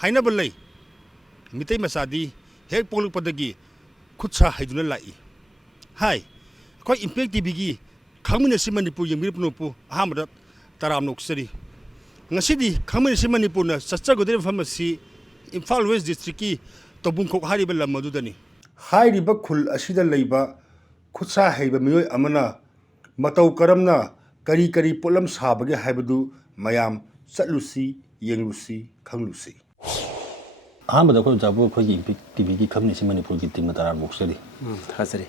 하이나 벌레 미테이 마사디 핵 폴룩바다기 굿사 하이두나 라이 하이 거 임팩 TV기 강민의 머니푸르 영미르푸노푸 아함다 따라암녹스리 ngasi khamin si manipurna sacha godre pharmacy imphal west district ki tobungkhok hariba lam madudani hairiba khul asida leiba khutsa heiba mioi amana matau karamna kari kari polam sabage haibadu mayam chatlusi yenglusi khanglusi 아무도 그 자부 거기 비비기 커뮤니티 머니푸르 팀에 따라 목소리 하스리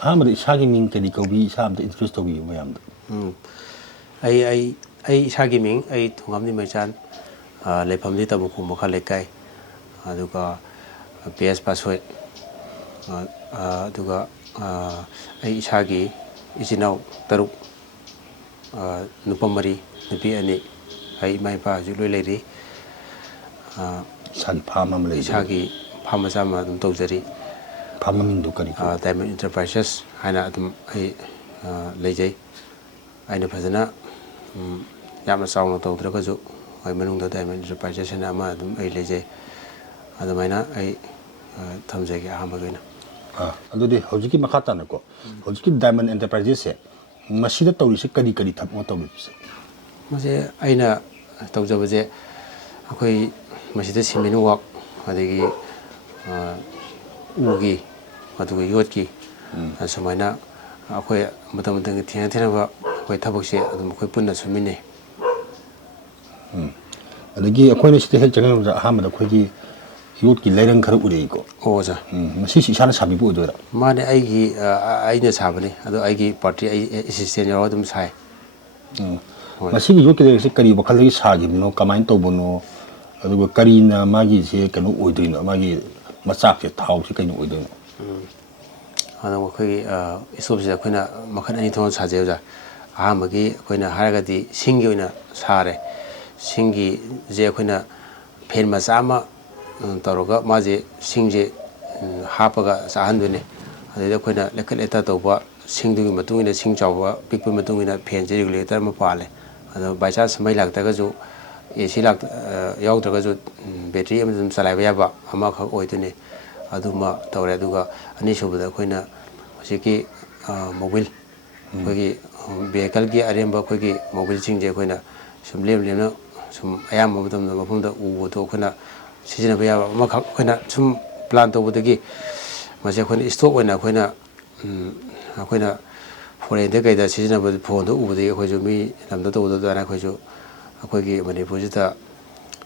아무도 이사기 민들이 거기 사람들 인트레스트 거기 뭐야도 ai isagi ming ai thungam ni machan lepham ni tabu khum kha lekai aduga PS password aduga ai isagi isinau taruk nupamari nupi ani ai mai pa ju loi leiri isagi phama ma lei isagi phama sama dum tawjari phama ming du kari Diamond Enterprises haina dum ai leijai aina phajana yamna sauna tawdragazu ai manungda Diamond Enterprises na ama dum ai leijai adamaina ai thamjagi ahamagoina adudi hojiki makata na ko hojiki Diamond Enterprises se masida tawrisi kari kari thapmo tawbise mase aina tawjabaje akoi masida simin work adigi ugi aduga yotki sumaina akoi matam matam thian thianaba akoi thabakse adum akoi punna sumine adigi akoi sida hel jangan ahamada khogi yotki leirang khara ure ko oja masi isana sabi bu doira mane aigi aina sabani adu aigi party assistant yaw adum sai masi yotki leirang kari bakhalagi sagi no kamain tawbono aduga karina magi se kanu oidoino magi machak se thau se kaino oidoino adu khoi isob se khoina makhan ani thon sajeuja ahamagi khoina haragadi singi oina sare singi je khoina phen masama toroga maje singje hapaga sahandune adeda khoina lekal eta toba singdugi matungina sing chawba pikpa matungina phen je regulator ma pale ado by chance mai lagta ga ju AC lak yaudra ga ju battery am salai ba ba ama kha oidune aduma tawre aduga ani subada khoina hosiki mobile khogi vehicle gi aremba khogi mobile singje khoina sum lem lem na sum ayam mabudam na mafumda u to khoina 시즌에 비야 뭐 거기나 좀 플랜도 보더기 맞아 거기 스톡 오나 거기나 거기나 포레인데 거기다 시즌에 보 폰도 우부데 거기 좀이 남도도 오도도 하나 거기 거기 뭐니 보지다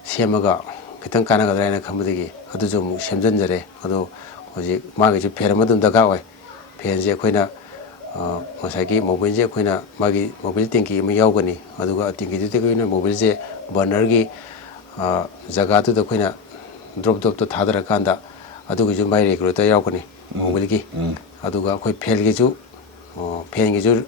시험가 그땐 가나가 들어나 감부되기 아주 좀 심전절에 아주 거기 마게 좀 배려만 다가 와 배제 거기나 뭐사기 모바일제 거기나 마기 모바일 땡기 뭐 야오거니 아두가 땡기도 되거나 모바일제 버너기 자가도 거기나 드롭도 타더라 간다 아두가 좀 많이 그러다 야오거니 모빌기 아두가 거의 펠기주 펜기주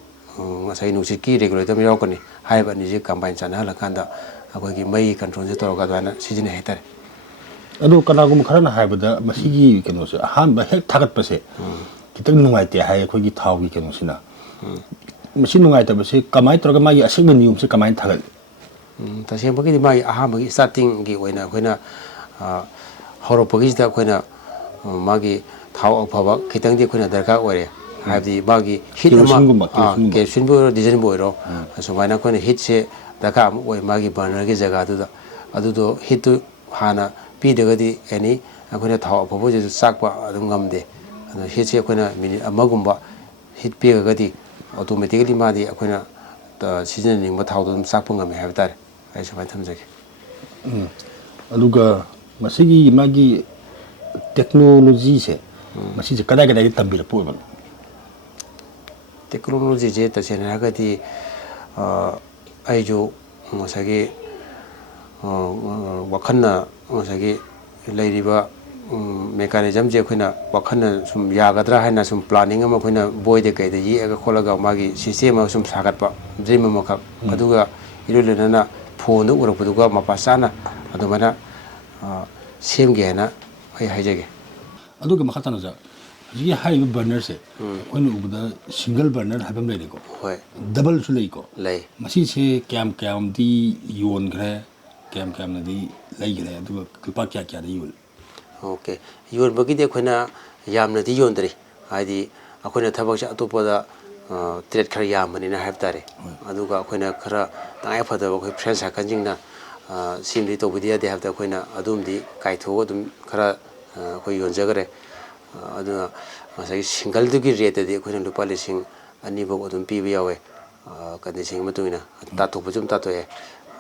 마사이 누시키 레귤레이터 야오거니 하이바니지 컴바인 차나라 간다 아거기 마이 컨트롤제 돌아가다나 시즌에 했다래 adu kanagum kharana haibada masigi kenose ahamba hek thagat pase kitang nungaite hai khogi thawgi kenosina masi nungaita base kamai torga magi asingma nium se kamai thagal tasemba gi mai ahamba gi starting gi oina khoina horopogisda khoina magi thaw phaba kitangdi khoina darka ore haibdi magi hit ama ke sunbo design boiro somaina khoina hit se daka am oi magi banner gi jaga adudo hit hana pidagadi ani khoina thaw phabo je sakpa adum ngamde hit se khoina minute amagumba hit pigadi automatically madi khoina seasoning ba thawdo dum sakpa ngame haibtar ai samai thamjage aduga masigi magi technology se masi je kada kada tambira poban technology je ta sena gadi ai jo masagi wakhanna masagi leiriba mechanism je khoina wakhanna sum yagadra haina sum planning ama khoina boy de kai de yi aga kholaga magi system sum sagatpa dream ma kha aduga irulena phone urakpuduga mapasana adumana semgena ai haijage aduga makhatana ja ji haibu burner se koinu ubuda single burner habam lei ko hoi double su lei ko lei masi se kyam di yon gre ꯀꯌꯥꯝꯅꯗꯤ ꯂꯩꯈ꯭ꯔꯦ ꯑꯗꯨꯒ ꯂꯨꯄꯥ ꯀꯌꯥꯗ ꯌꯣꯜꯂꯤ okay ꯌꯣꯟꯕꯒꯤꯗꯤ ꯑꯩꯈꯣꯏꯅ ꯌꯥꯝꯅꯗꯤ ꯌꯣꯟꯗ꯭ꯔꯤ ꯍꯥꯏꯗꯤ ꯑꯩꯈꯣꯏꯅ ꯊꯕꯛꯁꯦ ꯑꯇꯣꯞꯄꯗ ꯇ꯭ꯔꯦꯠ ꯈꯔ ꯌꯥꯝꯕꯅꯤꯅ ꯍꯥꯏꯕ ꯇꯥꯔꯦ ꯑꯗꯨꯒ ꯑꯩꯈꯣꯏꯅ ꯈꯔ ꯇꯉꯥꯏ ꯐꯗꯕ ꯑꯩꯈꯣꯏ ꯐ꯭ꯔꯦꯟ ꯁꯥꯔꯀꯜꯁꯤꯡꯅ ꯁꯤꯃꯗꯤ ꯇꯧꯕꯗꯤ ꯌꯥꯗꯦ ꯍꯥꯏꯕꯗ ꯑꯩꯈꯣꯏꯅ ꯑꯗꯨꯝꯗꯤ ꯀꯥꯏꯊꯣꯛꯑꯒ ꯑꯗꯨꯝ ꯈꯔ ꯑꯩꯈꯣꯏ ꯌꯣꯟꯖꯈꯔꯦ ꯑꯗꯨꯅ ꯉꯁꯥꯏꯒꯤ ꯁꯤꯡꯒꯜꯗꯨꯒꯤ ꯔꯦꯠꯇꯗꯤ ꯑꯩꯈꯣꯏꯅ ꯂꯨꯄꯥ 2,000 ꯑꯗꯨꯝ ꯄꯤꯕ ꯌꯥꯎꯋꯦ ꯀꯟꯗꯤꯁꯟꯒꯤ ꯃꯇꯨꯡ ꯏꯟꯅ ꯇꯥꯊꯣꯛꯄꯁꯨ ꯑꯗꯨꯝ ꯇꯥꯊꯣꯛꯑꯦ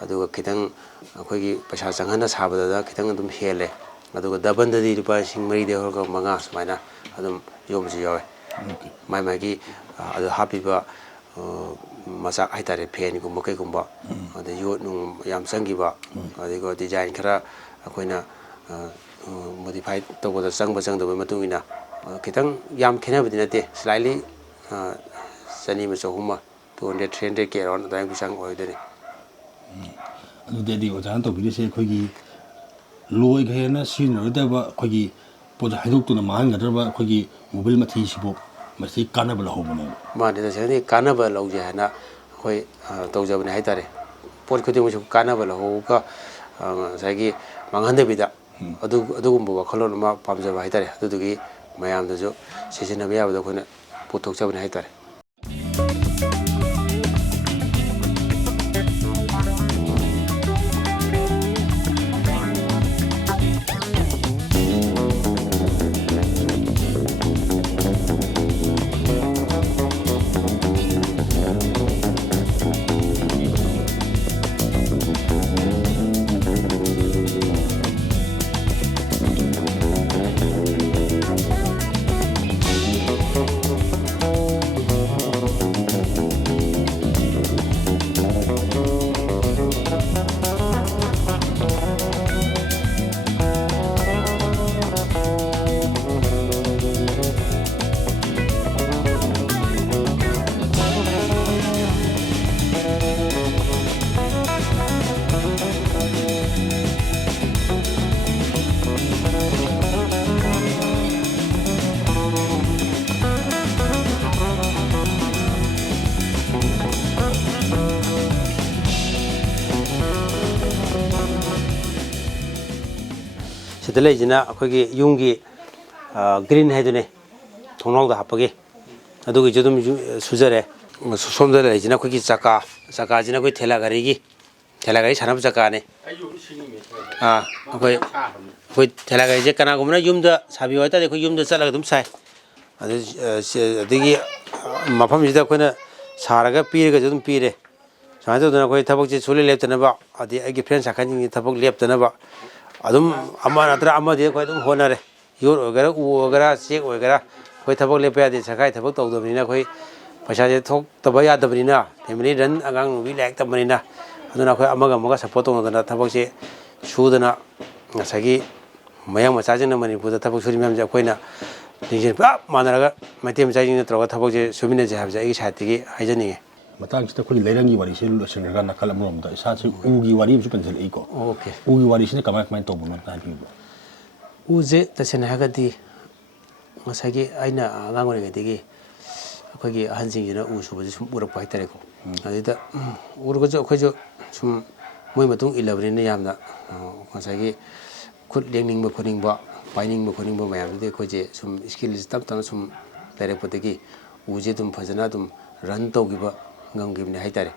ꯑꯗꯨꯒ ꯈꯤꯇꯪ ꯑꯩꯈꯣꯏꯒꯤ ꯄꯩꯁꯥ ꯆꯪꯍꯟꯅ ꯁꯥꯕꯗ ꯈꯤꯇꯪ ꯑꯗꯨꯝ ꯍꯦꯜꯂꯦ ꯑꯗꯨꯒ ꯗꯕꯟꯗꯗꯤ ꯂꯨꯄꯥ 2,400 ꯁꯨꯃꯥꯏꯅ ꯑꯗꯨꯝ ꯌꯣꯟꯕꯁꯨ ꯌꯥꯎꯋꯦ ꯃꯥꯒꯤ ꯑꯗꯨ ꯍꯥꯞꯄꯤꯕ ꯃꯆꯥꯛ ꯍꯥꯏꯇꯥꯔꯦ ꯐꯦꯟꯒꯨꯝꯕ ꯀꯩꯒꯨꯝꯕ ꯑꯗꯩ ꯌꯣꯠ ꯅꯨꯡ ꯌꯥꯝ ꯆꯪꯈꯤꯕ ꯑꯗꯨꯒ ꯗꯤꯖꯥꯏꯟ ꯈꯔ ꯑꯩꯈꯣꯏꯅ ꯃꯣꯗꯤꯐꯥꯏ ꯇꯧꯕꯗ ꯆꯪꯕ ꯆꯪꯗꯕꯒꯤ ꯃꯇꯨꯡ ꯏꯟꯅ ꯈꯤꯇꯪ ꯌꯥꯝ ꯈꯦꯠꯅꯕꯗꯤ ꯅꯠꯇꯦ ꯁ꯭ꯂꯥꯏꯠꯂꯤ 200-300 200-300K ꯑꯦꯔꯥꯎꯟ ꯑꯗꯨꯃꯥꯏꯅ ꯆꯥꯡ ꯑꯣꯏꯗꯣꯏꯅꯤ ꯑꯗꯨꯗꯤ ꯑꯣꯖꯥꯅ ꯇꯧꯕꯤꯔꯤꯁꯦ ꯑꯩꯈꯣꯏꯒꯤ ꯂꯣꯏꯈ꯭ꯔꯦꯅ ꯁꯤꯖꯤꯟꯅꯔꯣꯏꯗꯕ ꯑꯩꯈꯣꯏꯒꯤ ꯄꯣꯠ ꯍꯩꯗꯣꯛꯇꯨꯅ ꯃꯥꯡꯍꯟꯒꯗ꯭ꯔꯕ ꯑꯩꯈꯣꯏꯒꯤ ꯃꯣꯕꯤꯜ ꯃꯊꯤꯁꯤꯕꯨ ꯃꯁꯤ ꯀꯥꯟꯅꯕ ꯂꯧꯍꯧꯕꯅꯦꯕ ꯃꯥꯅꯦ ꯇꯁꯦꯡꯅꯗꯤ ꯀꯥꯟꯅꯕ ꯂꯧꯖꯦ ꯍꯥꯏꯅ ꯑꯩꯈꯣꯏ ꯇꯧꯖꯕꯅꯦ ꯍꯥꯏꯇꯥꯔꯦ ꯄꯣꯠ ꯈꯨꯗꯤꯡꯃꯛꯁꯨ ꯀꯥꯟꯅꯕ ꯂꯧꯍꯧꯒ ꯉꯁꯥꯏꯒꯤ ꯃꯥꯡꯍꯟꯗꯕꯤꯗ ꯑꯗꯨꯒꯨꯝꯕ ꯋꯥꯈꯜꯂꯣꯟ ꯑꯃ ꯄꯥꯝꯖꯕ ꯍꯥꯏꯇꯥꯔꯦ ꯑꯗꯨꯗꯨꯒꯤ ꯃꯌꯥꯝꯗꯁꯨ ꯁꯤꯖꯤꯟꯅꯕ ꯌꯥꯕꯗ ꯑꯩꯈꯣꯏꯅ ꯄꯨꯊꯣꯛꯆꯕꯅꯦ ꯍꯥꯏꯇꯥꯔꯦ ꯁꯤꯗ ꯂꯩꯁꯤꯅ ꯑꯩꯈꯣꯏꯒꯤ ꯌꯨꯝꯒꯤ ꯒ꯭ꯔꯤꯟ ꯍꯥꯏꯗꯨꯅꯦ ꯊꯣꯡꯅꯥꯎꯗ ꯍꯥꯞꯄꯒꯤ ꯑꯗꯨꯒꯤꯁꯨ ꯑꯗꯨꯝ ꯁꯨꯖꯔꯦ ꯁꯣꯝꯗ ꯂꯩꯔꯤꯁꯤꯅ ꯑꯩꯈꯣꯏꯒꯤ ꯆꯀꯥꯁꯤꯅ ꯑꯩꯈꯣꯏ ꯊꯦꯂꯥ ꯒꯥꯔꯤ ꯁꯥꯟꯅꯕ ꯆꯀꯥꯅꯦ ꯑꯩꯈꯣꯏ ꯊꯦꯂꯥ ꯒꯥꯔꯤꯁꯦ ꯀꯅꯥꯒꯨꯝꯕꯅ ꯌꯨꯝꯗ ꯁꯥꯕꯤꯌꯨ ꯍꯥꯏꯇꯥꯔꯗꯤ ꯑꯩꯈꯣꯏ ꯌꯨꯝꯗ ꯆꯠꯂꯒ ꯑꯗꯨꯝ ꯁꯥꯏ ꯑꯗꯒꯤ ꯃꯐꯝꯁꯤꯗ ꯑꯩꯈꯣꯏꯅ ꯁꯥꯔꯒ ꯄꯤꯔꯒꯁꯨ ꯑꯗꯨꯝ ꯄꯤꯔꯦ ꯁꯨꯃꯥꯏꯅ ꯇꯧꯗꯅ ꯑꯩꯈꯣꯏ ꯊꯕꯛꯁꯦ ꯁꯨꯡꯂꯦꯞ ꯂꯦꯞꯇꯅꯕ ꯑꯗꯩ ꯑꯩꯒꯤ ꯐ꯭ꯔꯦꯟ ꯁꯥꯔꯀꯜꯁꯤꯡꯒꯤ ꯊꯕꯛ ꯂꯦꯞꯇꯅꯕ ꯑꯗꯨꯝ ꯑꯃ ꯅꯠꯇ꯭ꯔ ꯑꯃꯗꯤ ꯑꯩꯈꯣꯏ ꯑꯗꯨꯝ ꯍꯣꯠꯅꯔꯦ ꯌꯣꯠ ꯑꯣꯏꯒꯦꯔꯥ ꯎ ꯑꯣꯏꯒꯦꯔꯥ ꯆꯦꯛ ꯑꯣꯏꯒꯦꯔꯥ ꯑꯩꯈꯣꯏ ꯊꯕꯛ ꯂꯦꯞꯄ ꯌꯥꯗꯦ ꯁꯔꯀꯥꯔꯒꯤ ꯊꯕꯛ ꯇꯧꯗꯕꯅꯤꯅ ꯑꯩꯈꯣꯏ ꯄꯩꯁꯥꯁꯦ ꯊꯣꯛꯇꯕ ꯌꯥꯗꯕꯅꯤꯅ ꯐꯦꯃꯤꯂꯤ ꯔꯟ ꯑꯉꯥꯡ ꯅꯨꯕꯤ ꯂꯥꯏꯔꯤꯛ ꯇꯝꯕꯅꯤꯅ ꯑꯗꯨꯅ ꯑꯩꯈꯣই ꯑꯃꯒ ꯁꯞꯄꯣꯔꯠ ꯇꯧꯅꯗꯅ ꯊꯕꯛꯁꯦ ꯁꯨꯗꯅ ꯉꯁꯥꯏꯒꯤ ꯃꯌꯥꯡ ꯃꯆꯥꯁꯤꯡꯅ ꯃꯅꯤꯄꯨꯔꯗ ꯊꯕꯛ ꯁꯨꯔꯤ ꯃꯌꯥꯝꯁꯦ ꯑꯩꯈꯣꯏꯅ ꯂꯤꯡꯖꯦꯜ ꯄꯨꯂꯞ ꯃꯥꯟꯅꯔꯒ ꯃꯩꯇꯩ ꯃꯆꯥꯁꯤꯡꯅ ꯇꯧꯔꯒ ꯊꯕꯛꯁꯦ ꯁꯨꯃꯤꯟꯅꯁꯦ ꯍꯥꯏꯕꯁꯦ ꯑꯩꯒꯤ ꯁꯥꯏꯠꯇꯒꯤ ꯍꯥꯏꯖꯅꯤꯡꯉꯦ ꯃꯇꯥꯡꯁꯤꯗ ꯑꯩꯈꯣꯏꯒꯤ ꯂꯩꯔꯪꯒꯤ ꯋꯥꯔꯤꯁꯦ ꯂꯣꯏꯁꯤꯟꯈ꯭ꯔꯒ ꯅꯥꯀꯜ ꯑꯃꯔꯣꯝꯗ ꯏꯁꯥꯁꯤ ꯎꯒꯤ ꯋꯥꯔꯤ ꯑꯃꯁꯨ ꯄꯟꯁꯤꯜꯂꯛꯏꯀꯣ ꯑꯣꯀꯦ ꯎꯒꯤ ꯋꯥꯔꯤꯁꯤꯅ ꯀꯃꯥꯏꯅ ꯇꯧꯕꯅꯣ ꯑꯝꯇ ꯍꯥꯏꯕꯤꯌꯨꯕ ꯎꯁꯦ ꯇꯁꯦꯡꯅ ꯍꯥꯏꯔꯒꯗꯤ ꯉꯁꯥꯏꯒꯤ ꯑꯩꯅ ꯑꯉꯥꯡ ꯑꯣꯏꯔꯤꯉꯩꯗꯒꯤ ꯑꯩꯈꯣꯏꯒꯤ ꯑꯍꯟꯁꯤꯡꯁꯤꯅ ꯎ ꯁꯨꯕꯁꯦ ꯁꯨꯝ ꯎꯔꯛꯄ ꯍꯥꯏꯇꯥꯔꯦꯀꯣ ꯑꯗꯨꯗ ꯎꯔꯒꯁꯨ ꯑꯩꯈꯣꯏꯁꯨ ꯁꯨꯝ ꯃꯣꯏ ꯃꯇꯨꯡ ꯏꯜꯂꯕꯅꯤꯅ ꯌꯥꯝꯅ ꯉꯁꯥꯏꯒꯤ ꯈꯨꯠ ꯂꯦꯡꯅꯤꯡꯕ ꯈꯣꯠꯅꯤꯡꯕ ꯄꯥꯏꯅꯤꯡꯕ ꯃꯌꯥꯝꯗꯨꯗꯤ ꯑꯩꯈꯣꯏꯁꯦ ꯁꯨꯝ ꯏꯁꯀꯤꯜꯁꯦ ꯇꯞꯅ ꯁꯨꯝ ꯂꯩꯔꯛꯄꯗꯒꯤ ꯎꯁꯦ ꯑꯗꯨꯝ ꯐꯖꯅ ꯑꯗꯨꯝ ꯔꯟ ꯇꯧꯈꯤꯕ ꯉꯝꯈꯤꯕꯅꯦ ꯍꯥꯏꯇꯥꯔꯦ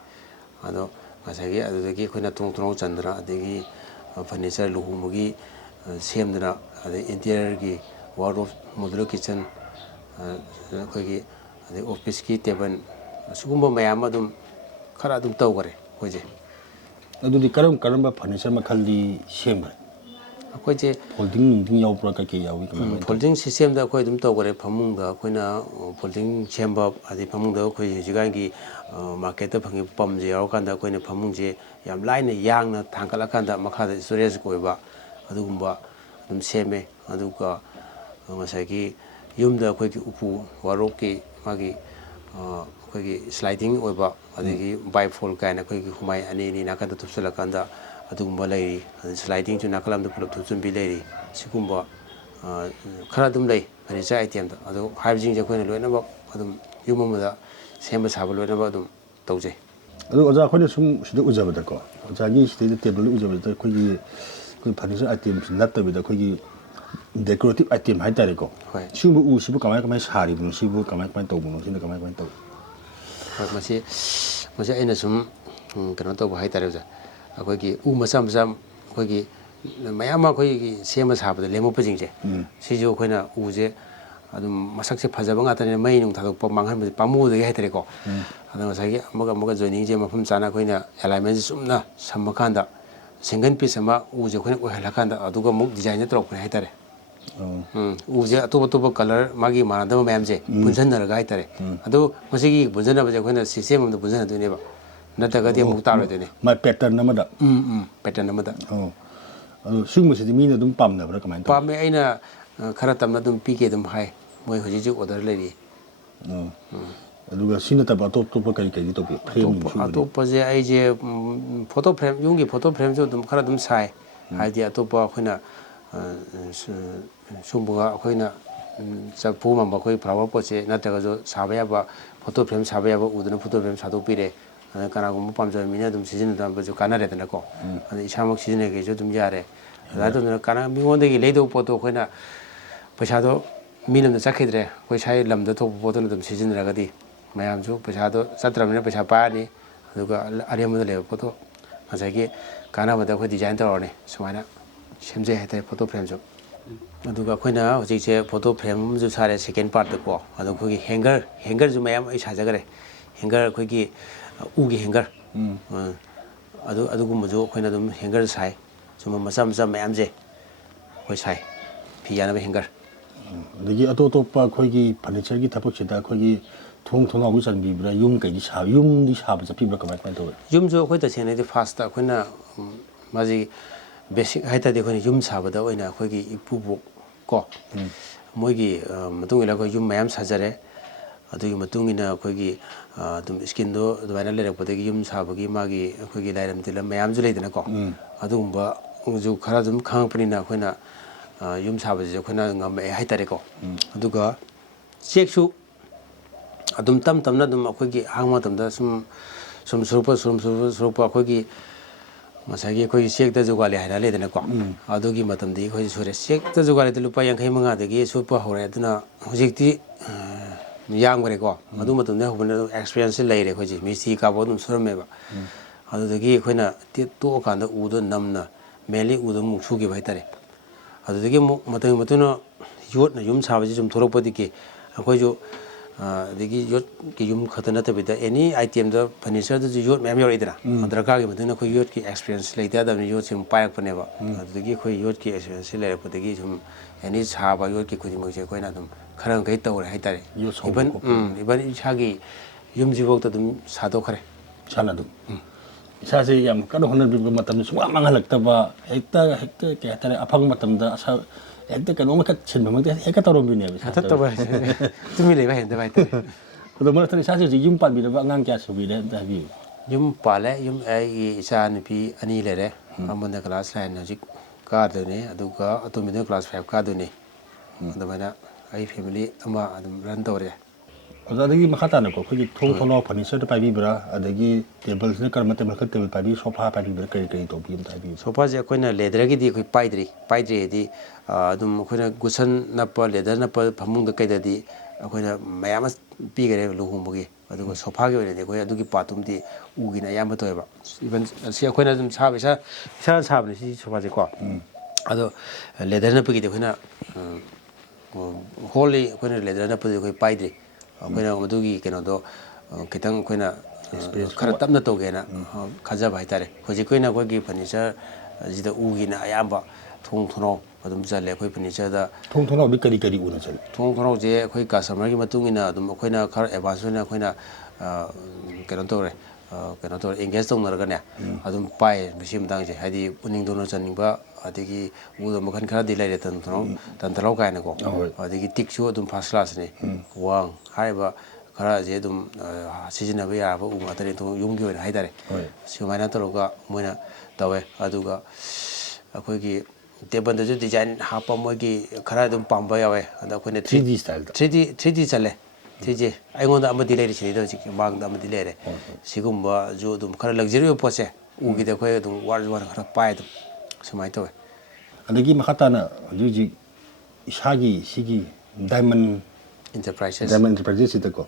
ꯑꯗꯣ ꯉꯁꯥꯏꯒꯤ ꯑꯗꯨꯗꯒꯤ ꯑꯩꯈꯣꯏꯅ ꯊꯣꯡꯅꯥꯎ ꯆꯟꯗꯅ ꯑꯗꯒꯤ ꯐꯔꯅꯤꯆꯔ ꯂꯨꯍꯣꯡꯕꯒꯤ ꯁꯦꯝꯗꯅ ꯑꯗꯩ ꯏꯟꯇꯤꯔꯤꯌꯔꯒꯤ ꯋꯥꯔꯗ꯭ꯔꯣꯞ ꯃꯣꯗꯨꯂꯔ ꯀꯤꯠꯆꯟ ꯑꯩꯈꯣꯏꯒꯤ ꯑꯗꯩ ꯑꯣꯐꯤꯁꯀꯤ ꯇꯦꯕꯜ ꯑꯁꯤꯒꯨꯝꯕ ꯃꯌꯥꯝ ꯑꯃ ꯑꯗꯨꯝ ꯈꯔ ꯑꯗꯨꯝ ꯇꯧꯈꯔꯦ ꯑꯩꯈꯣꯏꯁꯦ ꯑꯗꯨꯗꯤ ꯀꯔꯝꯕ ꯐꯔꯅꯤꯆꯔ ꯃꯈꯜꯗꯤ ꯁꯦꯝꯈ꯭ꯔꯦ ꯑꯩꯈꯣꯏꯁꯦ ꯐꯣꯜꯗꯤꯡ ꯅꯨꯡꯗꯤꯡ ꯌꯥꯎꯕ꯭ꯔꯥ ꯀꯩꯀꯩ ꯌꯥꯎꯏ ꯀꯃꯥꯏꯅ ꯇꯧꯏ ꯐꯣꯜꯗꯤꯡ ꯁꯤꯁꯇꯦꯝꯗ ꯑꯩꯈꯣꯏ ꯑꯗꯨꯝ ꯇꯧꯈꯔꯦ ꯐꯃꯨꯡꯗ ꯑꯩꯈꯣꯏꯅ ꯐꯣꯜꯗꯤꯡ ꯁꯦꯝꯕ ꯑꯗꯩ ꯐꯃꯨꯡꯗ ꯑꯩꯈꯣꯏ ꯍꯧꯖꯤꯛꯀꯥꯟꯒꯤ ꯃꯥꯔꯀꯦꯠꯇ ꯐꯪꯉꯤꯕ ꯄꯝꯁꯦ ꯌꯥꯎꯔꯀꯥꯟꯗ ꯑꯩꯈꯣꯏꯅ ꯐꯃꯨꯡꯁꯦ ꯌꯥꯝ ꯂꯥꯏꯅ ꯌꯥꯡꯅ ꯊꯥꯡꯒꯠꯂꯀꯥꯟꯗ ꯃꯈꯥꯗ ꯏꯁꯇꯣꯔꯦꯖ ꯑꯣꯏꯕ ꯑꯗꯨꯒꯨꯝꯕ ꯑꯗꯨꯝ ꯁꯦꯝꯃꯦ ꯑꯗꯨꯒ ꯉꯁꯥꯏꯒꯤ ꯌꯨꯝꯗ ꯑꯩꯈꯣꯏꯒꯤ ꯎꯄꯨ ꯋꯥꯔꯣꯛꯀꯤ ꯃꯥꯒꯤ ꯑꯩꯈꯣꯏꯒꯤ ꯁ꯭ꯂꯥꯏꯗꯤꯡ ꯑꯣꯏꯕ ꯑꯗꯒꯤ ꯕꯥꯏꯐꯣꯜ ꯀꯥꯏꯅ ꯑꯩꯈꯣꯏꯒꯤ ꯍꯨꯃꯥꯏ ꯑꯅꯤ ꯅꯥꯀꯟꯗ ꯊꯨꯞꯆꯜꯂꯀꯥꯟꯗ ꯑꯗꯨꯒꯨꯝꯕ ꯂꯩꯔꯤ ꯑꯗꯩ ꯁ꯭ꯂꯥꯏꯗꯤꯡꯁꯨ ꯅꯥꯀꯜ ꯑꯃꯗ ꯄꯨꯂꯞ ꯊꯨꯞꯆꯤꯟꯕꯤ ꯂꯩꯔꯤ ꯁꯤꯒꯨꯝꯕ ꯈꯔ ꯑꯗꯨꯝ ꯂꯩ ꯐꯔꯅꯤꯆꯔ ꯑꯥꯏꯇꯦꯝꯗ ꯑꯗꯣ ꯍꯥꯏꯔꯤꯕꯁꯤꯡꯁꯦ ꯑꯩꯈꯣꯏꯅ ꯂꯣꯏꯅꯃꯛ ꯑꯗꯨꯝ ꯌꯨꯝ ꯑꯃꯗ ꯁꯦꯝꯕ ꯁꯥꯕ ꯂꯣꯏꯅꯃꯛ ꯑꯗꯨꯝ ꯇꯧꯖꯩ ꯑꯗꯣ ꯑꯣꯖꯥ ꯑꯩꯈꯣꯏꯅ ꯁꯨꯝ ꯁꯤꯗ ꯎꯖꯕꯗꯀꯣ ꯑꯣꯖꯥꯒꯤ ꯁꯤꯗꯩꯗ ꯇꯦꯕꯜꯗ ꯎꯖꯕꯗ ꯑꯩꯈꯣꯏꯒꯤ ꯐꯔꯅꯤꯆꯔ ꯑꯥꯏꯇꯦꯝꯁꯤ ꯅꯠꯇꯕꯤꯗ ꯑꯩꯈꯣꯏꯒꯤ ꯗꯦꯀꯣꯔꯦꯇꯤꯞ ꯑꯥꯏꯇꯦꯝ ꯍꯥꯏꯇꯥꯔꯦꯀꯣ ꯍꯣꯏ ꯁꯤꯒꯨꯝꯕ ꯎꯁꯤꯕꯨ ꯀꯃꯥꯏ ꯁꯥꯔꯤꯕꯅꯣ ꯁꯤꯕꯨ ꯀꯃꯥꯏ ꯇꯧꯕꯅꯣ ꯁꯤꯅ ꯀꯃꯥꯏ ꯇꯧꯕ ꯍꯣꯏ ꯃꯁꯤ ꯑꯩꯅ ꯁꯨꯝ ꯀꯩꯅꯣ ꯇꯧꯕ ꯍꯥꯏꯇꯥꯔꯦ ꯑꯣꯖꯥ ꯑꯩꯈꯣꯏꯒꯤ ꯎ ꯃꯆꯥ ꯑꯩꯈꯣꯏꯒꯤ ꯃꯌꯥꯝ ꯑꯃ ꯑꯩꯈꯣꯏꯒꯤ ꯁꯦꯝꯕ ꯁꯥꯕꯗ ꯂꯦꯝꯃꯛꯄꯁꯤꯡꯁꯦ ꯁꯤꯁꯨ ꯑꯩꯈꯣꯏꯅ ꯎꯁꯦ ꯑꯗꯨꯝ ꯃꯁꯛꯁꯦ ꯐꯖꯕ ꯉꯥꯛꯇꯅꯤꯅ ꯃꯩ ꯅꯨꯡ ꯊꯥꯗꯣꯛꯄ ꯃꯥꯡꯍꯟꯕꯁꯦ ꯄꯥꯝꯃꯨꯕꯗꯒꯤ ꯍꯥꯏꯇꯥꯔꯦꯀꯣ ꯑꯗꯣ ꯉꯁꯥꯏꯒꯤ ꯑꯃꯒ ꯖꯣꯏꯅꯤꯡꯁꯦ ꯃꯐꯝ ꯆꯥꯅ ꯑꯩꯈꯣꯏꯅ ꯑꯦꯂꯥꯏꯟꯃꯦꯟꯁꯦ ꯆꯨꯝꯅ ꯁꯝꯃꯀꯥꯟꯗ ꯁꯤꯡꯒꯜ ꯄꯤꯁ ꯑꯃ ꯎꯁꯦ ꯑꯩꯈꯣꯏꯅ ꯑꯣꯏꯍꯜꯂꯀꯥꯟꯗ ꯑꯗꯨꯒ ꯑꯃꯨꯛ ꯗꯤꯖꯥꯏꯟꯁꯦ ꯇꯧꯔꯛꯄꯅꯦ ꯍꯥꯏꯇꯥꯔꯦ ꯎꯁꯦ ꯑꯇꯣꯞꯄ ꯀꯂꯔ ꯃꯥꯒꯤ ꯃꯥꯟꯅꯗꯕ ꯃꯌꯥꯝꯁꯦ ꯄꯨꯟꯁꯤꯟꯅꯔꯒ ꯍꯥꯏꯇꯥꯔꯦ ꯑꯗꯣ ꯃꯁꯤꯒꯤ ꯄꯨꯟꯁꯤꯟꯅꯕꯁꯦ ꯑꯩꯈꯣꯏꯅ ꯁꯤꯁꯇꯦꯝ ꯑꯃꯗ ꯄꯨꯟꯁꯤꯟꯅꯗꯣꯏꯅꯦꯕ ꯅꯠꯇ꯭ꯔꯒꯗꯤ ꯑꯃꯨꯛ ꯇꯥꯔꯣꯏꯗꯣꯏꯅꯦ ꯃꯥꯏ ꯄꯦꯇꯔꯟ ꯑꯃꯗ ꯄꯦꯇꯔꯟ ꯑꯃꯗ ꯑꯗꯣ ꯁꯤꯒꯨꯝꯕꯁꯤꯗꯤ ꯃꯤꯅ ꯑꯗꯨꯝ ꯄꯥꯝꯅꯕ꯭ꯔꯥ ꯀꯃꯥꯏꯅ ꯇꯧꯋꯤ ꯄꯥꯝꯃꯦ ꯑꯩꯅ ꯈꯔ ꯇꯞꯅ ꯑꯗꯨꯝ ꯄꯤꯒꯦ ꯑꯗꯨꯝ ꯍꯥꯏ ꯃꯣꯏ ꯍꯧꯖꯤꯛ ꯑꯣꯔꯗꯔ ꯂꯩꯔꯤ ꯑꯗꯨꯒ ꯁꯤ ꯅꯠꯇꯕ ꯑꯇꯣꯞꯄ ꯀꯔꯤ ꯇꯧꯕꯤ ꯐ꯭ꯔꯦꯝ ꯑꯇꯣꯞꯄꯁꯦ ꯑꯩꯁꯦ ꯐꯣꯇꯣ ꯐ꯭ꯔꯦꯝ ꯌꯨꯝꯒꯤ ꯐꯣꯇꯣ ꯐ꯭ꯔꯦꯝꯁꯨ ꯑꯗꯨꯝ ꯈꯔ ꯑꯗꯨꯝ ꯁꯥꯏ ꯍꯥꯏꯗꯤ ꯑꯇꯣꯞꯄ ꯑꯩꯈꯣꯏꯅ ꯁꯨꯝꯕ ꯑꯩꯈꯣꯏꯅ ꯆꯐꯨ ꯃꯝꯕ ꯑꯩꯈꯣꯏ ꯐ꯭ꯂꯥꯋꯔ ꯄꯣꯠꯁꯦ ꯅꯠꯇ꯭ꯔꯒꯁꯨ ꯁꯥꯕ ꯌꯥꯕ ꯐꯣꯇꯣ ꯐ꯭ꯔꯦꯝ ꯁꯥꯕ ꯌꯥꯕ ꯎꯗꯨꯅ ꯐꯣꯇꯣ ꯐ꯭ꯔꯦꯝ ꯁꯥꯗꯣꯛꯄꯤꯔꯦ ꯑꯗ ꯀꯅꯥꯒꯨꯝꯕ ꯄꯥꯝꯖꯕ ꯃꯤꯅ ꯑꯗꯨꯝ ꯁꯤꯖꯤꯟꯅꯗꯕꯁꯨ ꯀꯥꯟꯅꯔꯦꯗꯅꯀꯣ ꯑꯗ ꯏꯁꯥꯃꯛ ꯁꯤꯖꯤꯟꯅꯒꯦꯁꯨ ꯑꯗꯨꯝ ꯌꯥꯔꯦ ꯑꯗꯨꯃꯥꯏꯅ ꯇꯧꯗꯅ ꯃꯤꯉꯣꯟꯗꯒꯤ ꯂꯩꯗꯧꯕ ꯄꯣꯠꯇꯣ ꯑꯩꯈꯣꯏꯅ ꯄꯩꯁꯥꯗꯣ ꯃꯤ ꯂꯝꯗ ꯆꯠꯈꯤꯗ꯭ꯔꯦ ꯑꯩꯈꯣꯏ ꯁꯥꯏ ꯂꯝꯗ ꯊꯣꯛꯄ ꯄꯣꯠꯇꯨꯅ ꯑꯗꯨꯝ ꯁꯤꯖꯤꯟꯅꯔꯒꯗꯤ ꯃꯌꯥꯝꯁꯨ ꯄꯩꯁꯥꯗꯣ ꯆꯠꯇ꯭ꯔꯕꯅꯤ나 ꯄꯩꯁꯥ ꯄꯥꯔꯅꯤ ꯑꯗꯨꯒ ꯑꯔꯦꯝꯕꯗ ꯂꯩꯕ ꯄꯣꯠꯇꯣ ꯉꯁꯥꯏꯒꯤ ꯀꯥꯟꯅꯕꯗ ꯑꯩꯈꯣꯏ ꯗꯤꯖꯥꯏꯟ ꯇꯧꯔꯅꯤ ꯁꯨꯃꯥꯏꯅ ꯁꯦꯝꯖꯩ ꯍꯥꯏꯇꯥꯔꯦ ꯐꯣꯇꯣ ꯐ꯭ꯔꯦꯝꯁꯨ ꯑꯗꯨꯒ ꯑꯩꯈꯣꯏꯅ ꯍꯧꯖꯤꯛꯁꯦ ꯐꯣꯇꯣ ꯐ꯭ꯔꯦꯝ ꯑꯃꯁꯨ ꯁꯥꯔꯦ ꯁꯦꯀꯦꯟ ꯄꯥꯔꯠꯇꯀꯣ ꯑꯗꯣ ꯑꯩꯈꯣꯏꯒꯤ ꯍꯦꯡꯒꯔꯁꯨ ꯃꯌꯥꯝ ꯑꯩ ꯁꯥꯖꯈꯔꯦ ꯍꯦꯡꯒꯔ ꯑꯩꯈꯣꯏꯒꯤ ꯎꯒꯤ ꯍꯦꯡꯒꯔ ꯑꯗꯨꯒꯨꯝꯕꯁꯨ ꯑꯩꯈꯣꯏꯅ ꯑꯗꯨꯝ ꯍꯦꯡꯒꯔ ꯁꯥꯏ ꯁꯨꯝꯕ ꯃꯆꯥ ꯃꯌꯥꯝꯁꯦ ꯑꯩꯈꯣꯏ ꯁꯥꯏ ꯐꯤ ꯌꯥꯅꯕ ꯍꯦꯡꯒꯔ ꯑꯗꯒꯤ ꯑꯇꯣꯞꯄ ꯑꯩꯈꯣꯏꯒꯤ ꯐꯔꯅꯤꯆꯔꯒꯤ ꯊꯕꯛꯁꯤꯗ ꯑꯩꯈꯣꯏꯒꯤ ꯊꯣꯡ ꯊꯣꯡꯅꯥꯎꯕ ꯆꯟꯕꯤꯕ꯭ꯔꯥ ꯌꯨꯝꯗꯤ ꯁꯥꯕ ꯆꯠꯄꯤꯕ꯭ꯔꯥ ꯀꯃꯥꯏꯅ ꯇꯧꯋꯤ ꯌꯨꯝꯁꯨ ꯑꯩꯈꯣꯏ ꯇꯁꯦꯡꯅꯗꯤ ꯐꯥꯔꯁꯇ ꯑꯩꯈꯣꯏꯅ ꯃꯥꯁꯤ ꯕꯦꯁꯤꯛ ꯍꯥꯏꯇꯥꯔꯗꯤ ꯑꯩꯈꯣꯏꯅ ꯌꯨꯝ ꯁꯥꯕꯗ ꯑꯣꯏꯅ ꯑꯩꯈꯣꯏꯒꯤ ꯏꯄꯨꯕꯣꯛ ꯀꯣ ꯃꯣꯏꯒꯤ ꯃꯇꯨꯡ ꯏꯟꯅ ꯑꯩꯈꯣꯏ ꯌꯨꯝ ꯃꯌꯥꯝ ꯁꯥꯖꯔꯦ ꯑꯗꯨꯒꯤ ꯃꯇꯨꯡ ꯏꯟꯅ ꯑꯩꯈꯣꯏꯒꯤ ꯑꯗꯨꯝ ꯏꯁꯀꯤꯟꯗꯣ ꯑꯗꯨꯃꯥꯏꯅ ꯂꯩꯔꯛꯄꯗꯒꯤ ꯌꯨꯝ ꯁꯥꯕꯒꯤ ꯃꯥꯒꯤ ꯑꯩꯈꯣꯏꯒꯤ ꯂꯥꯏꯔꯝ ꯇꯤꯂꯝ ꯃꯌꯥꯝꯁꯨ ꯂꯩꯗꯅꯀꯣ ꯑꯗꯨꯒꯨꯝꯕꯁꯨ ꯈꯔ ꯑꯗꯨꯝ ꯈꯪꯉꯛꯄꯅꯤꯅ ꯑꯩꯈꯣꯏꯅ ꯌꯨꯝ ꯁꯥꯕꯁꯤꯁꯨ ꯑꯩꯈꯣꯏꯅ ꯉꯝꯃꯛꯑꯦ ꯍꯥꯏꯇꯥꯔꯦꯀꯣ ꯑꯗꯨꯒ ꯆꯦꯛꯁꯨ ꯑꯗꯨꯝ ꯇꯞꯅ ꯑꯗꯨꯝ ꯑꯩꯈꯣꯏꯒꯤ ꯑꯍꯥꯡꯕ ꯃꯇꯝꯗ ꯁꯨꯝ ꯁꯨꯔꯛꯄ ꯑꯩꯈꯣꯏꯒꯤ ꯉꯁꯥꯏꯒꯤ ꯑꯩꯈꯣꯏꯒꯤ ꯆꯦꯛꯇ ꯖꯨꯒꯥꯂꯤ ꯍꯥꯏꯔ ꯂꯩꯗꯅꯀꯣ ꯑꯗꯨꯒꯤ ꯃꯇꯝꯗꯒꯤ ꯑꯩꯈꯣꯏ ꯁꯨꯔꯦ ꯆꯦꯛꯇ ꯖꯨꯒꯥꯂꯤꯗ ꯂꯨꯄꯥ 55 ꯁꯨꯠꯄ ꯍꯧꯔꯦ ꯑꯗꯨꯅ ꯍꯧꯖꯤꯛꯇꯤ ꯌꯥꯝꯈ꯭ꯔꯦꯀꯣ ꯑꯗꯨ ꯃꯇꯝꯗ ꯍꯧꯕꯅ ꯑꯗꯨꯝ ꯑꯦꯛꯁꯄꯤꯔꯤꯌꯦꯟꯁꯁꯦ ꯂꯩꯔꯦ ꯑꯩꯈꯣꯏꯁꯦ ꯃꯤꯁꯇ꯭ꯔꯤ ꯀꯥꯕ ꯑꯗꯨꯝ ꯁꯨꯔꯝꯃꯦꯕ ꯑꯗꯨꯗꯒꯤ ꯑꯩꯈꯣꯏꯅ ꯇꯣꯛꯑꯀꯥꯟꯗ ꯎꯗꯣ ꯅꯝꯅ ꯃꯦꯟꯂꯤ ꯎꯗꯣ ꯑꯃꯨꯛ ꯁꯨꯈꯤꯕ ꯍꯥꯏꯇꯥꯔꯦ ꯑꯗꯨꯗꯒꯤ ꯑꯃꯨꯛ ꯃꯇꯝꯒꯤ ꯃꯇꯨꯡꯏꯟꯅ ꯌꯣꯠꯅ ꯌꯨꯝ ꯁꯥꯕꯁꯤ ꯁꯨꯝ ꯊꯣꯛꯂꯛꯄꯗꯒꯤ ꯑꯩꯈꯣꯏꯁꯨ ꯑꯗꯒꯤ ꯌꯣꯠꯀꯤ ꯌꯨꯝ ꯈꯛꯇ ꯅꯠꯇꯕꯤꯗ ꯑꯦꯅꯤ ꯑꯥꯏꯇꯦꯝꯗ ꯐꯔꯅꯤꯆꯔꯗꯁꯨ ꯌꯣꯠ ꯃꯌꯥꯝ ꯌꯧꯔꯛꯏꯗꯅ ꯗꯔꯀꯥꯔꯒꯤ ꯃꯇꯨꯡ ꯏꯟꯅ ꯑꯩꯈꯣꯏ ꯌꯣꯠꯀꯤ ꯑꯦꯛꯁꯄꯤꯔꯤꯌꯦꯟꯁ ꯂꯩꯇ ꯌꯥꯗꯕꯅꯤ ꯌꯣꯠꯁꯤ ꯑꯃꯨꯛ ꯄꯥꯏꯔꯛꯄꯅꯦꯕ ꯑꯗꯨꯗꯒꯤ ꯑꯩꯈꯣꯏ ꯌꯣꯠꯀꯤ ꯑꯦꯛꯁꯄꯤꯔꯤꯌꯦꯟꯁꯁꯤ ꯂꯩꯔꯛꯄꯗꯒꯤ ꯁꯨꯝ ꯑꯦꯅꯤ ꯁꯥꯕ ꯌꯣꯠꯀꯤ ꯈꯨꯗꯤꯡꯃꯛꯁꯦ ꯑꯩꯈꯣꯏꯅ ꯑꯗꯨꯝ ꯈꯔ ꯃꯈꯩ ꯇꯧꯔꯦ ꯍꯥꯏꯇꯥꯔꯦ ꯏꯚꯟ ꯏꯁꯥꯒꯤ ꯌꯨꯝꯁꯤꯐꯥꯎꯗ ꯑꯗꯨꯝ ꯁꯥꯗꯣꯛꯈ꯭ꯔꯦ ꯏꯁꯥꯅ ꯑꯗꯨꯝ ꯏꯁꯥꯁꯦ ꯌꯥꯝ ꯀꯟꯅ ꯍꯣꯠꯅꯕꯤꯕ ꯃꯇꯝꯗ ꯁꯨꯡꯃꯥꯡ ꯃꯥꯡꯍꯜꯂꯛꯇꯕ ꯍꯦꯛꯇ ꯀꯩ ꯍꯥꯏꯇꯥꯔꯦ ꯑꯐꯪ ꯃꯇꯝꯗ ꯍꯦꯛꯇ ꯀꯩꯅꯣꯝꯃ ꯁꯤꯟꯕꯃꯛꯇꯤ ꯍꯦꯛꯇ ꯇꯧꯔꯝꯕꯤꯅꯦꯕ ꯇꯧꯕ ꯇꯨꯃꯤꯟ ꯂꯩꯕ ꯍꯩꯅꯗꯕ ꯍꯥꯏꯇꯥꯔꯦ ꯑꯗꯣ ꯃꯔꯛꯇ ꯏꯁꯥꯁꯦ ꯍꯧꯖꯤꯛ ꯌꯨꯝ ꯄꯥꯟꯕꯤꯔꯕ ꯑꯉꯥꯡ ꯀꯌꯥ ꯁꯨꯕꯤꯔꯦ ꯑꯝꯇ ꯍꯥꯏꯕꯤꯌꯨ ꯌꯨꯝ ꯄꯥꯜꯂꯦ ꯑꯩꯒꯤ ꯏꯆꯥ ꯅꯨꯄꯤ 2 ꯂꯩꯔꯦ ꯑꯃꯅ ꯀ꯭ꯂꯥꯁ 9 ꯍꯧꯖꯤꯛ ꯀꯥꯗꯣꯏꯅꯤ ꯑꯗꯨꯒ ꯑꯇꯣꯝꯕꯤꯗꯨꯅ ꯀ꯭ꯂꯥꯁ 5 ꯀꯥꯗꯣꯏꯅꯤ ꯑꯗꯨꯃꯥꯏꯅ ꯑꯩ ꯐꯦꯃꯤꯂꯤ ꯑꯃ ꯑꯗꯨꯝ ꯔꯟ ꯇꯧꯔꯦ ꯑꯗꯨꯗꯒꯤ ꯃꯈꯥ ꯇꯥꯅꯀꯣ ꯑꯩꯈꯣꯏꯒꯤ ꯊꯣꯡ ꯊꯣꯡꯅꯥꯎ ꯐꯔꯅꯤꯆꯔꯗ ꯄꯥꯏꯕꯤꯕ꯭ꯔꯥ ꯑꯗꯒꯤ ꯇꯦꯕꯜꯁꯤꯅ ꯀꯔꯝꯕ ꯇꯦꯕꯜ ꯄꯥꯏꯕꯤ ꯁꯣꯐꯥ ꯄꯥꯏꯕꯤꯕ꯭ꯔꯥ ꯀꯔꯤ ꯇꯧꯕꯤ ꯑꯝꯇ ꯍꯥꯏꯕꯤꯌꯨ ꯁꯣꯐꯥꯁꯦ ꯑꯩꯈꯣꯏꯅ ꯂꯦꯗꯔꯒꯤꯗꯤ ꯑꯩꯈꯣꯏ ꯄꯥꯏꯗ꯭ꯔꯤ ꯍꯥꯏꯗꯤ ꯑꯗꯨꯝ ꯑꯩꯈꯣꯏꯅ ꯒꯨꯁꯟ ꯅꯞꯄ ꯂꯦꯗꯔ ꯅꯞꯄ ꯐꯃꯨꯡꯗ ꯀꯩꯗꯗꯤ ꯑꯩꯈꯣꯏꯅ ꯃꯌꯥꯝ ꯑꯃ ꯄꯤꯈꯔꯦ ꯂꯨꯍꯣꯡꯕꯒꯤ ꯑꯗꯨꯒ ꯁꯣꯐꯥꯒꯤ ꯑꯣꯏꯅꯗꯤ ꯑꯩꯈꯣꯏ ꯑꯗꯨꯒꯤ ꯄꯥꯔꯠꯇꯨꯃꯗꯤ ꯎꯒꯤꯅ ꯑꯌꯥꯝꯕ ꯇꯧꯋꯦꯕ ꯏꯚꯟ ꯁꯤ ꯑꯩꯈꯣꯏꯅ ꯑꯗꯨꯝ ꯁꯥꯕ ꯏꯁꯥꯅ ꯁꯥꯕꯅꯦ ꯁꯤ ꯁꯣꯐꯥꯁꯦꯀꯣ ꯑꯗꯣ ꯂꯦꯗꯔ ꯅꯞꯄꯒꯤꯗꯤ ꯑꯩꯈꯣꯏꯅ ꯍꯣꯜꯂꯤ ꯑꯩꯈꯣꯏꯅ ꯂꯦꯗꯔ ꯅꯞꯄꯗꯤ ꯑꯩꯈꯣꯏ ꯄꯥꯏꯗ꯭ꯔꯤ ꯑꯩꯈꯣꯏꯅ ꯃꯗꯨꯒꯤ ꯀꯩꯅꯣꯗꯣ ꯈꯤꯇꯪ ꯑꯩꯈꯣꯏꯅ ꯈꯔ ꯇꯞꯅ ꯇꯧꯒꯦꯅ ꯈꯟꯖꯕ ꯍꯥꯏꯇꯥꯔꯦ ꯍꯧꯖꯤꯛ ꯑꯩꯈꯣꯏꯅ ꯑꯩꯈꯣꯏꯒꯤ ꯐꯔꯅꯤꯆꯔ ꯁꯤꯗ ꯎꯒꯤꯅ ꯑꯌꯥꯝꯕ ꯊꯣꯡ ꯊꯣꯡꯅꯥꯎ ꯑꯗꯨꯝ ꯆꯜꯂꯦ ꯑꯩꯈꯣꯏ ꯐꯔꯅꯤꯆꯔꯗ ꯊꯣꯡ ꯊꯣꯡꯅꯥꯎꯗꯤ ꯀꯔꯤ ꯎꯅ ꯆꯜꯂꯤ ꯊꯣꯡ ꯊꯣꯡꯅꯥꯎꯁꯦ ꯑꯩꯈꯣꯏ ꯀꯁꯇꯃꯔꯒꯤ ꯃꯇꯨꯡ ꯏꯟꯅ ꯑꯗꯨꯝ ꯑꯩꯈꯣꯏꯅ ꯈꯔ ꯑꯦꯗꯚꯥꯟꯁ ꯑꯣꯏꯅ ꯑꯩꯈꯣꯏꯅ ꯀꯩꯅꯣ ꯇꯧꯔꯦ ꯑꯦꯡꯒꯦꯖ ꯇꯧꯅꯔꯒꯅꯦ ꯑꯗꯨꯝ ꯄꯥꯏꯌꯦ ꯃꯁꯤ ꯃꯇꯥꯡꯁꯦ ꯍꯥꯏꯗꯤ ꯎꯅꯤꯡ ꯊꯨꯅ ꯆꯟꯅꯤꯡꯕ ꯑꯗꯒꯤ ꯎꯗ ꯃꯈꯜ ꯈꯔꯗꯤ ꯂꯩꯔꯦ ꯇꯟꯊꯂꯥꯎ ꯀꯥꯏꯅꯀꯣ ꯑꯗꯒꯤ ꯇꯤꯛꯁꯨ ꯑꯗꯨꯝ ꯐꯥꯔꯁ ꯀ꯭ꯂꯥꯁꯅꯤ ꯋꯥꯡ ꯍꯥꯏꯔꯤꯕ ꯈꯔꯁꯦ ꯑꯗꯨꯝ ꯁꯤꯖꯤꯟꯅꯕ ꯌꯥꯔꯕ ꯎ ꯉꯥꯛꯇꯅꯤ ꯌꯨꯝꯒꯤ ꯑꯣꯏꯅ ꯍꯥꯏꯇꯥꯔꯦ ꯁꯨꯃꯥꯏꯅ ꯇꯧꯔꯒ ꯃꯣꯏꯅ ꯇꯧꯋꯦ ꯑꯗꯨꯒ ꯑꯩꯈꯣꯏꯒꯤ ꯇꯦꯕꯜꯗꯁꯨ ꯗꯤꯖꯥꯏꯟ ꯍꯥꯞꯄ ꯃꯣꯏꯒꯤ ꯈꯔ ꯑꯗꯨꯝ ꯄꯥꯝꯕ ꯌꯥꯎꯋꯦ ꯑꯗꯣ ꯑꯩꯈꯣꯏꯅ 3D ꯁ꯭ꯇꯥꯏꯜꯗ 3D ꯆꯜꯂꯦ ꯊꯤꯖꯦ ꯑꯩꯉꯣꯟꯗ ꯑꯃꯗꯤ ꯂꯩꯔꯤ ꯁꯤꯗ ꯍꯧꯖꯤꯛ ꯃꯥꯡꯗ ꯑꯃꯗꯤ ꯂꯩꯔꯦ ꯁꯤꯒꯨꯝꯕꯁꯨ ꯑꯗꯨꯝ ꯈꯔ ꯂꯛꯖꯔꯤ ꯑꯣꯏꯕ ꯄꯣꯠꯁꯦ ꯎꯒꯤꯗ ꯑꯩꯈꯣꯏ ꯑꯗꯨꯝ ꯋꯥꯔ ꯈꯔ ꯄꯥꯏ ꯑꯗꯨꯝ ꯁꯨꯃꯥꯏꯅ ꯇꯧꯋꯦ ꯑꯗꯒꯤ ꯃꯈꯥ ꯇꯥꯅ ꯍꯧꯖꯤꯛ ꯍꯧꯖꯤꯛ ꯏꯁꯥꯒꯤ ꯁꯤꯒꯤ ꯗꯥꯏꯃꯟ ꯏꯟꯇꯔꯄ꯭ꯔꯥꯏꯖꯦꯁꯁꯤꯗꯀꯣ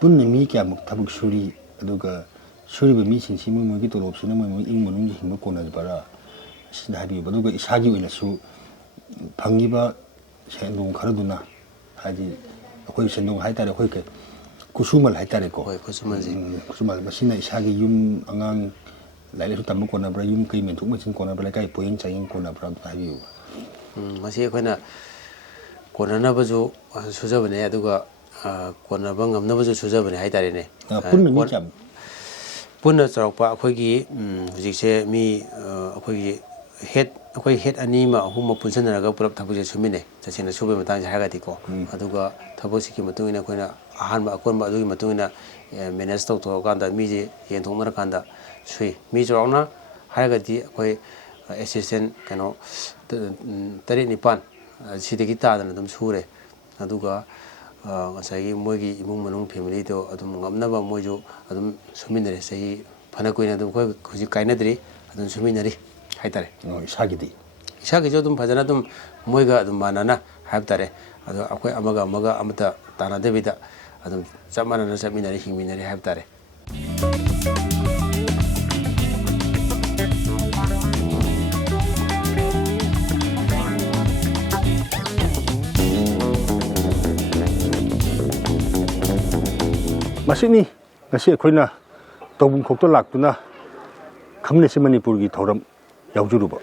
ꯄꯨꯟꯅ ꯃꯤ ꯀꯌꯥꯃꯨꯛ ꯊꯕꯛ ꯁꯨꯔꯤ ꯑꯗꯨꯒ ꯁꯨꯔꯤꯕ ꯃꯤꯁꯤꯡꯁꯤ ꯃꯣꯏꯒꯤ ꯇꯣꯂꯣꯞꯁꯤꯅ ꯃꯣꯏ ꯏꯃꯨꯡ ꯃꯅꯨꯡꯒꯤ ꯍꯤꯡꯕ ꯀꯣꯟꯅꯕꯔꯥ ꯑꯁꯤꯗ ꯍꯥꯏꯕꯤꯌꯨꯕ ꯑꯗꯨꯒ ꯏꯁꯥꯒꯤ ꯑꯣꯏꯅꯁꯨ ꯐꯪꯉꯤꯕ ꯁꯦꯟꯗꯣꯡ ꯈꯔꯗꯨꯅ ꯍꯥꯏꯗꯤ ꯑꯩꯈꯣꯏ ꯁꯦꯟꯗꯣꯡ ꯍꯥꯏꯇꯥꯔꯦ ꯑꯩꯈꯣꯏ ꯈꯨꯠꯁꯨꯃꯜ ꯍꯥꯏꯇꯥꯔꯦꯀꯣ ꯍꯣꯏ ꯈꯨꯠꯁꯨꯃꯟꯁꯦ ꯈꯨꯠꯁꯨꯃꯜ ꯃꯁꯤꯅ ꯏꯁꯥꯒꯤ ꯌꯨꯝ ꯑꯉꯥꯡ ꯂꯥꯏꯔꯤꯛ ꯂꯥꯏꯁꯨ ꯇꯝꯕ ꯀꯣꯟꯅꯕ꯭ꯔꯥ ꯌꯨꯝ ꯀꯩ ꯃꯦꯟꯊꯣꯛ ꯃꯦꯟꯁꯤꯟ ꯀꯣꯟꯅꯕ꯭ꯔꯥ ꯂꯩꯀꯥꯏ ꯄꯣꯌꯦꯡ ꯆꯥꯌꯦꯡ ꯀꯣꯟꯅꯕ꯭ꯔꯥ ꯑꯝꯇ ꯍꯥꯏꯕꯤꯌꯨꯕ ꯃꯁꯤ ꯑꯩꯈꯣꯏꯅ ꯀꯣꯟꯅꯅꯕꯁꯨ ꯁꯨꯖꯕꯅꯦ ꯑꯗꯨꯒ ꯀꯣꯟꯅꯕ ꯉꯝꯅꯕꯁꯨ ꯁꯨꯖꯕꯅꯦ ꯍꯥꯏꯇꯥꯔꯦꯅꯦ ꯄꯨꯟꯅ ꯃꯤ ꯀꯌꯥꯃꯨꯛ ꯄꯨꯟꯅ ꯆꯥꯎꯔꯛꯄ ꯑꯩꯈꯣꯏꯒꯤ ꯍꯧꯖꯤꯛꯁꯦ ꯃꯤ ꯑꯩꯈꯣꯏꯒꯤ ꯑꯩꯈꯣꯏ ꯍꯦꯠ ꯑꯅꯤ ꯑꯃ ꯑꯍꯨꯝ ꯑꯃ ꯄꯨꯟꯁꯤꯟꯅꯔꯒ ꯄꯨꯂꯞ ꯊꯕꯛꯁꯦ ꯁꯨꯃꯤꯟꯅꯩ ꯇꯁꯦꯡꯅ ꯁꯨꯕꯒꯤ ꯃꯇꯥꯡꯁꯦ ꯍꯥꯏꯔꯒꯗꯤꯀꯣ ꯑꯗꯨꯒ ꯊꯕꯛꯁꯤꯒꯤ ꯃꯇꯨꯡ ꯏꯟꯅ ꯑꯩꯈꯣꯏꯅ ꯑꯍꯥꯟꯕ ꯑꯀꯣꯟꯕ ꯑꯗꯨꯒꯤ ꯃꯇꯨꯡ ꯏꯟꯅ ꯃꯦꯅꯦꯖ ꯇꯧꯊꯣꯛꯑꯀꯥꯟꯗ ꯃꯤꯁꯦ ꯌꯦꯟꯊꯣꯛꯅꯔꯀꯥꯟꯗ ꯁꯨꯏ ꯃꯤ ꯆꯥꯎꯔꯥꯛꯅ ꯍꯥꯏꯔꯒꯗꯤ ꯑꯩꯈꯣꯏ ꯑꯦꯁꯤꯁꯇꯦꯟ ꯀꯩꯅꯣ 7-9 ꯁꯤꯗꯒꯤ ꯇꯥꯗꯅ ꯑꯗꯨꯝ ꯁꯨꯔꯦ ꯑꯗꯨꯒ ꯉꯁꯥꯏꯒꯤ ꯃꯣꯏꯒꯤ ꯏꯃꯨꯡ ꯃꯅꯨꯡ ꯐꯦꯃꯤꯂꯤꯗꯣ ꯑꯗꯨꯝ ꯉꯝꯅꯕ ꯃꯣꯏꯁꯨ ꯑꯗꯨꯝ ꯁꯨꯃꯤꯟꯅꯔꯦ ꯆꯍꯤ ꯐꯅ ꯀꯨꯏꯅ ꯑꯗꯨꯝ ꯑꯩꯈꯣꯏ ꯍꯧꯖꯤꯛ ꯀꯥꯏꯅꯗ꯭ꯔꯤ ꯑꯗꯨꯝ ꯁꯨꯃꯤꯟꯅꯔꯤ ꯍꯥꯏꯇꯥꯔꯦ ꯏꯁꯥꯒꯤꯁꯨ ꯑꯗꯨꯝ ꯐꯖꯅ ꯑꯗꯨꯝ ꯃꯣꯏꯒ ꯑꯗꯨꯝ ꯃꯥꯟꯅꯅ ꯍꯥꯏꯕ ꯇꯥꯔꯦ ꯑꯗꯣ ꯑꯩꯈꯣꯏ ꯑꯃꯒ ꯑꯃꯠꯇ ꯇꯥꯟꯅꯗꯕꯤꯗ ꯑꯗꯨꯝ ꯆꯞ ꯃꯥꯟꯅꯅ ꯆꯠꯃꯤꯟꯅꯔꯤ ꯍꯤꯡꯃꯤꯟꯅꯔꯤ ꯍꯥꯏꯕ ꯇꯥꯔꯦ ꯃꯁꯤꯅꯤ ꯉꯁꯤ ꯑꯩꯈꯣꯏꯅ ꯇꯧꯕꯨꯡ ꯈꯣꯛꯇ ꯂꯥꯛꯇꯨꯅ ꯈꯪꯃꯤꯟꯅꯁꯤ ꯃꯅꯤꯄꯨꯔꯒꯤ ꯊꯧꯔꯝ ꯌꯥꯎꯖꯔꯨꯕ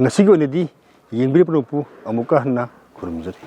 ꯉꯁꯤꯒꯤ ꯑꯣꯏꯅꯗꯤ ꯌꯦꯡꯕꯤꯔꯤꯕ ꯅꯄꯨ ꯑꯃꯨꯛꯀ ꯍꯟꯅ ꯈꯨꯔꯨꯝꯖꯔꯤ